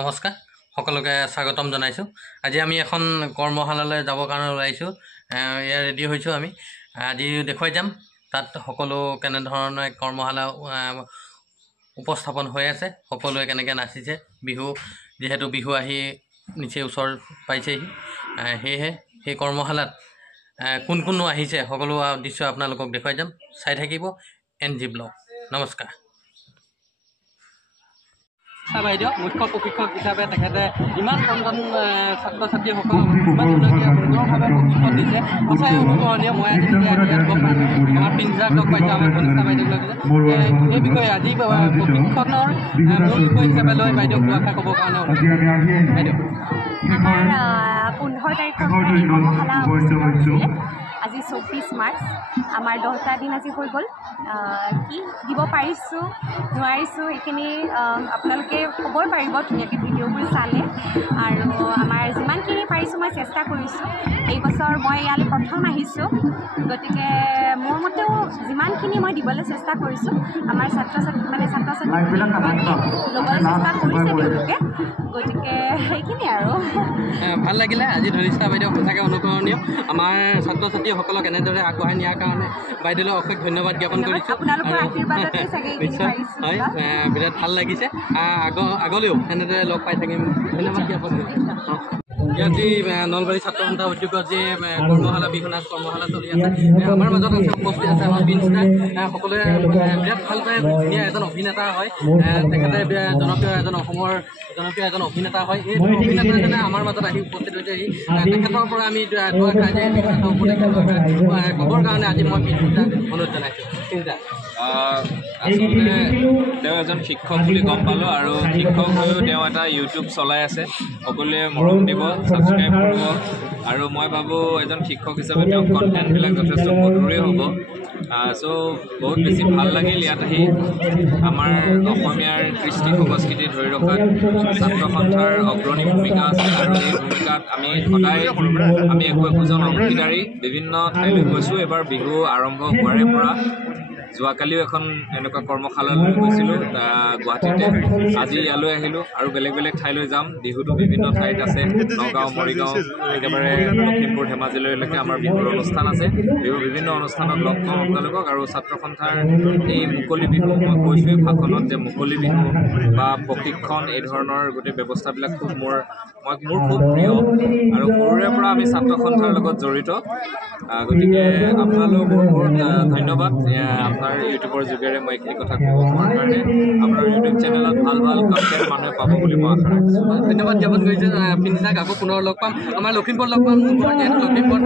নমস্কাৰ সকলোকে স্বাগতম জনাইছোঁ। আজি আমি এখন কৰ্মশালালৈ যাবৰ কাৰণে ওলাইছোঁ। ইয়াৰ ৰেডি হৈছোঁ আমি। আজি দেখুৱাই যাম তাত সকলো কেনেধৰণে কৰ্মশালা উপস্থাপন হৈ আছে, সকলোৱে কেনেকৈ নাচিছে। বিহু যিহেতু বিহু আহি নিচেই ওচৰ পাইছেহি, সেয়েহে সেই কৰ্মশালাত কোন কোনো আহিছে সকলো দৃশ্য আপোনালোকক দেখুৱাই যাম। চাই থাকিব NG ব্লগ। নমস্কাৰ। বাইদেউ মুখ্য প্ৰশিক্ষক হিচাপে তেখেতে ইমান কণ ছাত্ৰ ছাত্ৰীসকলক ইমান সুন্দৰভাৱে প্ৰশিক্ষণ দিছে, সঁচাই অনুকৰণীয়। মই আজি আমাৰ পিঞ্জাক লগ পাইছোঁ, আমাৰ কনিষ্ঠা বাইদেউক লগ পাইছোঁ। এই বিষয়ে আজি প্ৰশিক্ষণৰ মূল বিষয় হিচাপে লৈ বাইদেউক দুআষাৰ ক'বৰ কাৰণে বাইদেউ। আমাৰ 15 তাৰিখৰ পৰা এই কৰ্মশালা অনুষ্ঠিত হৈছিলে। আজি 24 মাৰ্চ। আমাৰ 10টা দিন আজি হৈ গ'ল। কি দিব পাৰিছোঁ নোৱাৰিছোঁ সেইখিনি আপোনালোকে খবৰ পাৰিব ধুনীয়াকৈ ভিডিঅ'বোৰ চালে। আৰু আমাৰ যিমানখিনি পাৰিছোঁ মই চেষ্টা কৰিছোঁ। এই বছৰ মই ইয়ালৈ প্ৰথম আহিছোঁ, গতিকে মোৰ মতেও যিমানখিনি মই দিবলৈ চেষ্টা কৰিছোঁ, আমাৰ ছাত্ৰ ছাত্ৰীসকলে ল'বলৈ চেষ্টা কৰিছে তেওঁলোকে। গতিকে সেইখিনি আৰু ভাল লাগিলে আজি ধনিষ্ঠা বাইদেউ সঁচাকৈ অনুকৰণীয়। আমাৰ ছাত্ৰ ছাত্ৰীসকলক এনেদৰে আগবঢ়াই নিয়াৰ কাৰণে বাইদেউলৈ অশেষ ধন্যবাদ জ্ঞাপন কৰিছোঁ। নিশ্চয় হয়, বিৰাট ভাল লাগিছে। আগলৈও এনেদৰে লগ পাই থাকিম। ধন্যবাদ জ্ঞাপন কৰিছোঁ। আজি নলবাৰী ছাত্ৰ সন্থা উদ্যোগত যি কৰ্মশালা বিহু নাচ কৰ্মশালা চলি আছে, আমাৰ মাজত আছে উপস্থিত আছে আমাৰ পিঞ্জদা। সকলোৱে বিৰাট ভাল পায়। ধুনীয়া এজন অভিনেতা হয় তেখেতে, জনপ্ৰিয় এজন অভিনেতা হয়। এই অভিনেতাজনে আমাৰ মাজত আহি উপস্থিত হৈছেহি। তেখেতৰ পৰা আমি ক'বৰ কাৰণে আজি মই পিঞ্জদাক অনুৰোধ জনাইছোঁ। পিঞ্জদা, আচলতে তেওঁ এজন শিক্ষক বুলি গম পালোঁ, আৰু শিক্ষক হৈও তেওঁ এটা ইউটিউব চলাই আছে। সকলোৱে মৰম দিব, ছাবস্ক্ৰাইব কৰিব। আৰু মই ভাবোঁ এজন শিক্ষক হিচাপে তেওঁ কণ্টেণ্টবিলাক যথেষ্ট মধুৰেই হ'ব। চ' বহুত বেছি ভাল লাগিল ইয়াত আহি। আমাৰ অসমীয়াৰ কৃষ্টি সংস্কৃতি ধৰি ৰখাত ছাত্ৰ সন্থাৰ অগ্ৰণী ভূমিকা আছে, আৰু এই ভূমিকাত আমি সদায় একো একোজন অংশীদাৰী বিভিন্ন ঠাইলৈ গৈছোঁ। এবাৰ বিহু আৰম্ভ হোৱাৰে পৰা যোৱাকালিও এখন এনেকুৱা কৰ্মশালালৈ গৈছিলোঁ গুৱাহাটীতে। আজি ইয়ালৈ আহিলোঁ আৰু বেলেগ বেলেগ ঠাইলৈ যাম। বিহুটো বিভিন্ন ঠাইত আছে, নগাঁও, মৰিগাঁও, একেবাৰে লখিমপুৰ, ধেমাজিলৈকে আমাৰ বিহুৰ অনুষ্ঠান আছে। বিহুৰ বিভিন্ন অনুষ্ঠানত লগ পাওঁ আপোনালোকক। আৰু ছাত্ৰ সন্থাৰ এই মুকলি বিহু, মই কৈছোঁৱেই ভাষণত যে মুকলি বিহু বা প্ৰশিক্ষণ এই ধৰণৰ গোটেই ব্যৱস্থাবিলাক মোৰ খুব প্ৰিয়, আৰু সৰুৰে পৰা আমি ছাত্ৰ সন্থাৰ লগত জড়িত। গতিকে আপোনালোক বহুত ধন্যবাদ আপোনাৰ ইউটিউবৰ যোগেৰে মই এইখিনি কথা ক'ব পৰাৰ কাৰণে। আপোনাৰ ইউটিউব চেনেলত ভাল ভাল কণ্টেণ্ট মানুহে পাব বুলি মই আশা ৰাখিছোঁ। ধন্যবাদ জ্ঞাপন কৰিছোঁ পিঞ্জদাক। আকৌ পুনৰ লগ পাম, আমাৰ লখিমপুৰ লগ পাম। যিহেতু লখিমপুৰ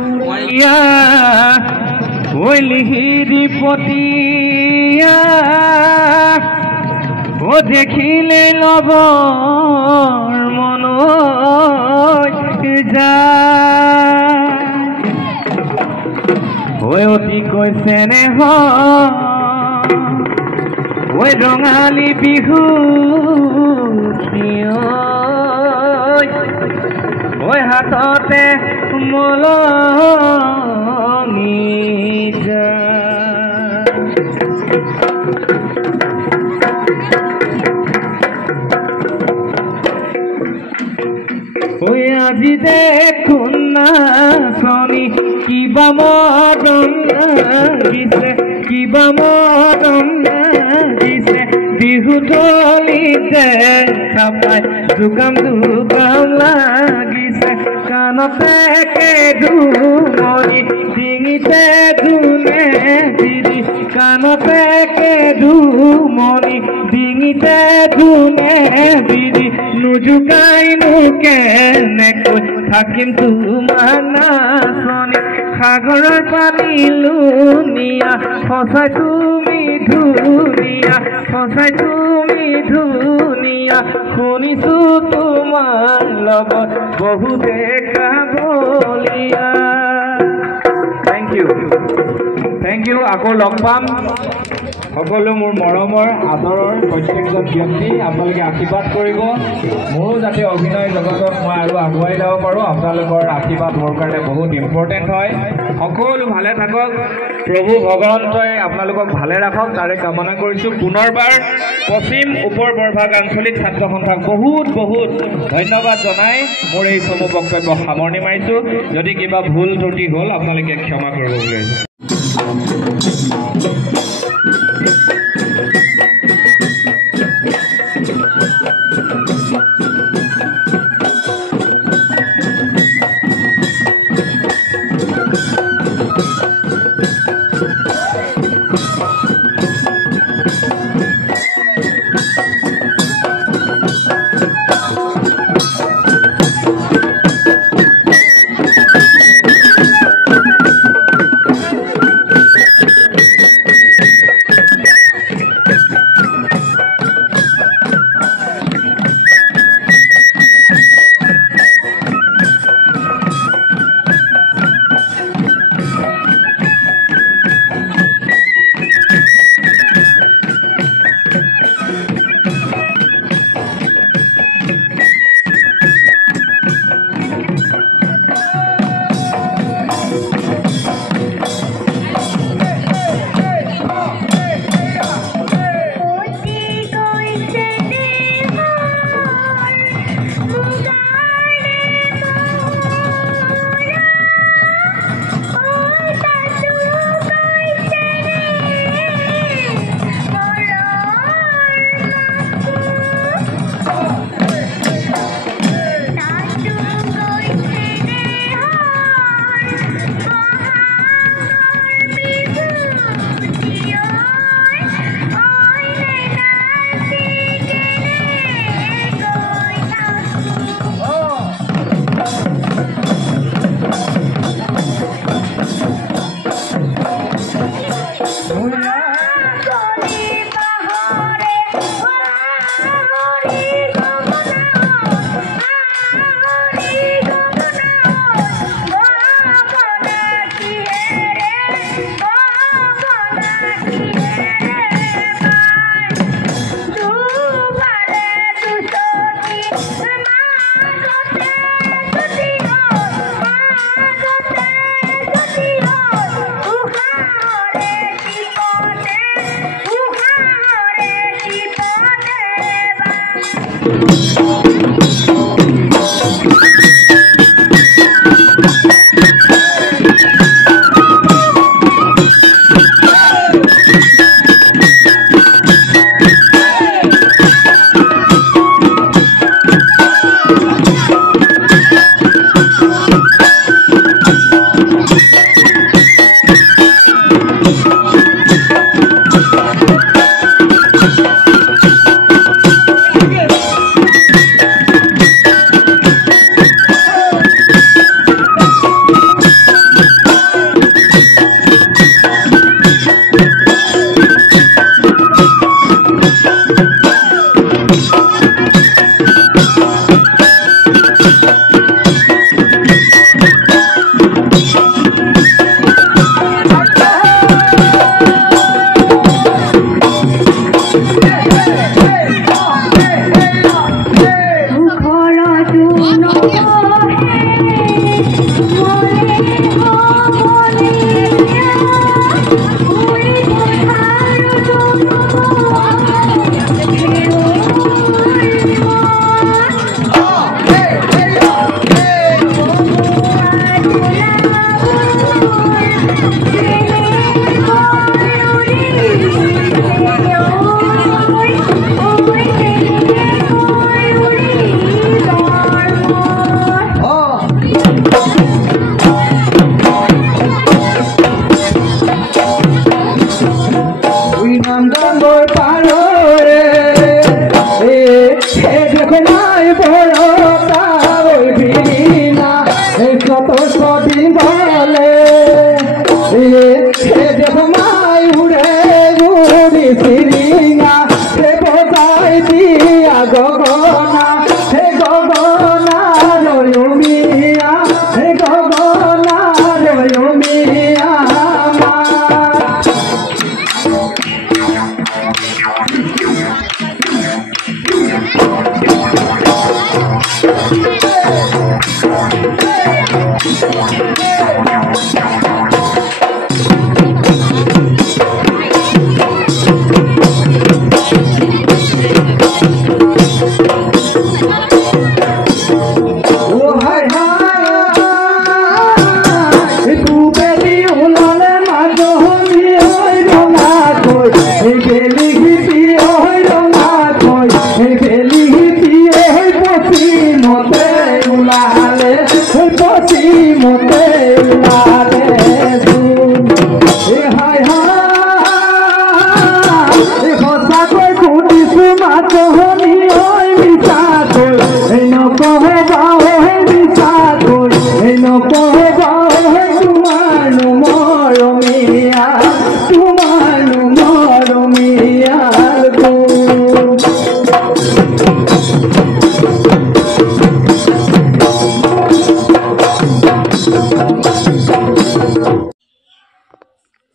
দেখিলে লব মন অতিকৈ চেনেহ ৰঙালী বিহু হাততে মলঙি আজি দেখোন নাচনি কিবা মৰম লাগিছে, কিবা মৰম লাগিছে। বিহু তলিতে চাপাই যোগাম লাগিছে। কাণতে কেদুমণি, ডিঙিতে ধুনে দিদি। কাণতে কেদুমণি, ডিঙিতে ধুনে দিদি। নোজোকাইনো কেনেকৈ থাকিম তোমাৰ নাচনি। সাগৰৰ পানী লুনিয়া, সঁচাই তুমি ধুনীয়া, সঁচাই তুমি ধুনীয়া। শুনিছোঁ তোমাৰ লগত বহু দেখা বলিয়া। Thank you. আকৌ লগ পাম। সকলো মোৰ মৰমৰ আদৰৰ প্ৰত্যেকজন ব্যক্তি আপোনালোকে আশীৰ্বাদ কৰিব মোৰো যাতে অভিনয় জগতত মই আৰু আগুৱাই যাব পাৰোঁ আপোনালোকৰ আশীৰ্বাদ মোৰ কাৰণে বহুত ইম্পৰ্টেণ্ট হয় সকলো ভালে থাকক প্ৰভু ভগৱন্তই আপোনালোকক ভালে ৰাখক তাৰে কামনা কৰিছোঁ পুনৰবাৰ পশ্চিম উত্তৰ বৰভাগ আঞ্চলিক ছাত্ৰ সন্থাক বহুত বহুত ধন্যবাদ জনাই মোৰ এই চমু বক্তব্য সামৰণি মাৰিছোঁ যদি কিবা ভুল ত্ৰুটি হ'ল আপোনালোকে ক্ষমা কৰিব বুলি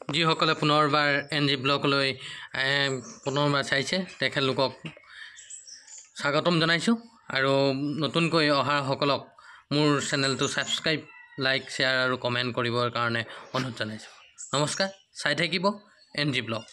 যিসকলে পুনৰবাৰ NG ব্লগলৈ পুনৰবাৰ চাইছে তেখেতলোকক স্বাগতম জনাইছোঁ আৰু নতুনকৈ অহাসকলক মোৰ চেনেলটো ছাবস্ক্ৰাইব লাইক শ্বেয়াৰ আৰু কমেণ্ট কৰিবৰ কাৰণে অনুৰোধ জনাইছোঁ নমস্কাৰ চাই থাকিব NG ব্লগ